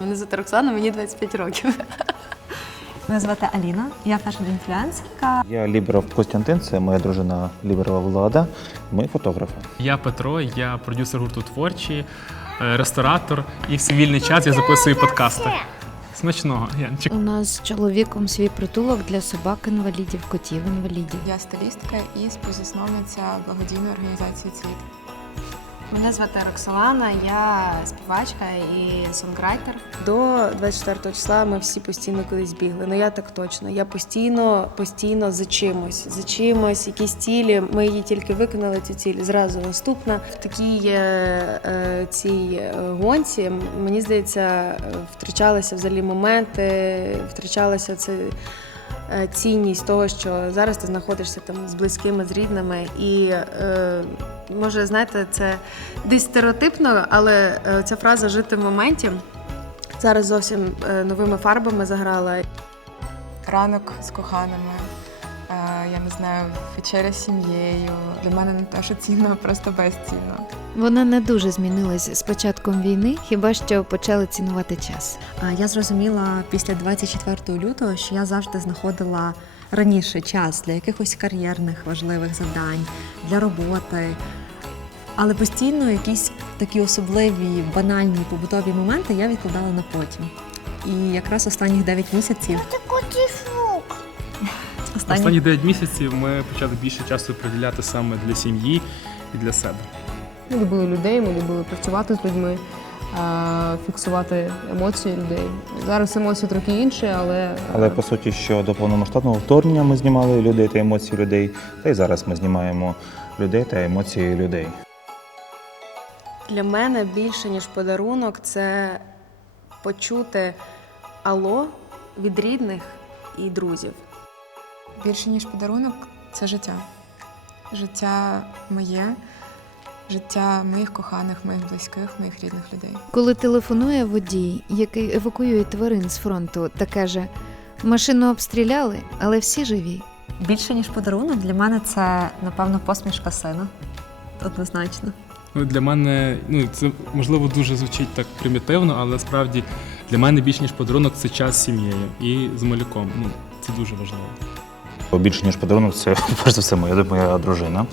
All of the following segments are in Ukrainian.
Мене звати Роксана, мені 25 років. Мене звати Аліна, я фешн-інфлюенсерка. Я Ліберов Костянтин, це моя дружина Ліберова Влада. Ми фотографи. Я Петро, я продюсер гурту творчі, е, ресторатор, і в свій вільний час я записую подкасти. Смачного, Янчик. У нас з чоловіком свій притулок для собак-інвалідів, котів-інвалідів. Я стилістка і співзасновниця благодійної організації Цвіт. Мене звати Роксолана, я співачка і сонграйтер. До 24 числа ми всі постійно кудись бігли. Ну я так точно. Я постійно, постійно за чимось, за чимось, якісь цілі. Ми її тільки виконали цю ціль. Зразу наступна. В такій е, цій е, гонці мені здається, втрачалися взагалі моменти, втрачалася це. Е, Цінність того, що зараз ти знаходишся там з близькими, з рідними, і е, може, знаєте, це десь стереотипно, але е, ця фраза жити в моменті зараз зовсім новими фарбами заграла. Ранок з коханими, я не знаю, вечеря з сім'єю. Для мене не те, що цінно, а просто безцінно. Вона не дуже змінилась з початком війни, хіба що почали цінувати час. А Я зрозуміла після 24 лютого, що я завжди знаходила раніше час для якихось кар'єрних важливих завдань, для роботи. Але постійно якісь такі особливі, банальні побутові моменти я відкладала на потім. І якраз останніх 9 місяців. Останні... Останні 9 місяців ми почали більше часу приділяти саме для сім'ї і для себе. Ми любили людей, ми любили працювати з людьми, фіксувати емоції людей. Зараз емоції трохи інші, але, Але по суті, що до повномасштабного вторгнення ми знімали людей та емоції людей, та й зараз ми знімаємо людей та емоції людей. Для мене більше ніж подарунок це почути алло від рідних і друзів. Більше ніж подарунок це життя. Життя моє, життя моїх коханих, моїх близьких, моїх рідних людей. Коли телефонує водій, який евакуює тварин з фронту, та каже: машину обстріляли, але всі живі. Більше ніж подарунок для мене це напевно посмішка сина. Однозначно. Ну, для мене, ну це можливо дуже звучить так примітивно, але насправді для мене більш ніж подарунок це час з сім'єю і з малюком. Ну це дуже важливо. Більше ніж подарунок, це перш за все моя, моя дружина.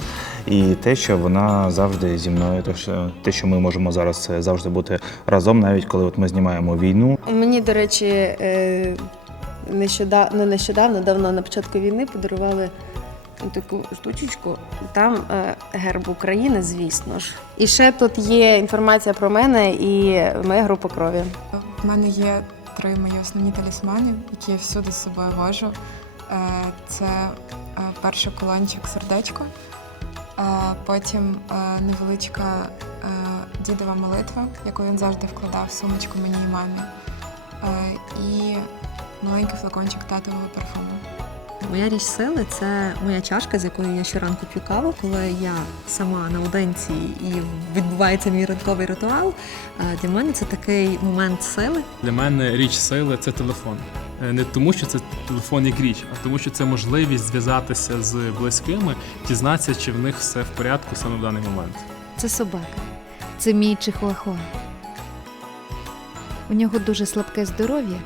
І те, що вона завжди зі мною, те, що, те, що ми можемо зараз завжди бути разом, навіть коли от ми знімаємо війну. Мені, до речі, е, нещодавно, не нещодавно, давно на початку війни подарували таку штучечку. Там е, герб України, звісно ж. І ще тут є інформація про мене і моя група крові. В мене є три мої основні талісмани, які я всюди з собою вожу. Е, Це е, перший колончик сердечко, е, потім невеличка дідова молитва, яку він завжди вкладав в сумочку мені і мамі. І маленький флакончик татового парфуму. Моя річ сили це моя чашка, з якою я щоранку п'ю каву, коли я сама наодинці і відбувається мій ранковий ритуал. Для мене це такий момент сили. Для мене річ сили це телефон. Е, Не тому, що це телефон як річ, а тому, що це можливість зв'язатися з близькими, дізнатися, чи в них все в порядку саме в даний момент. Це собака. Це мій чихуахуа. У нього дуже слабке здоров'я.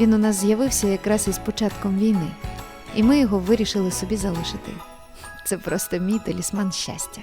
Він у нас з'явився якраз із початком війни, і ми його вирішили собі залишити. Це просто мій талісман щастя.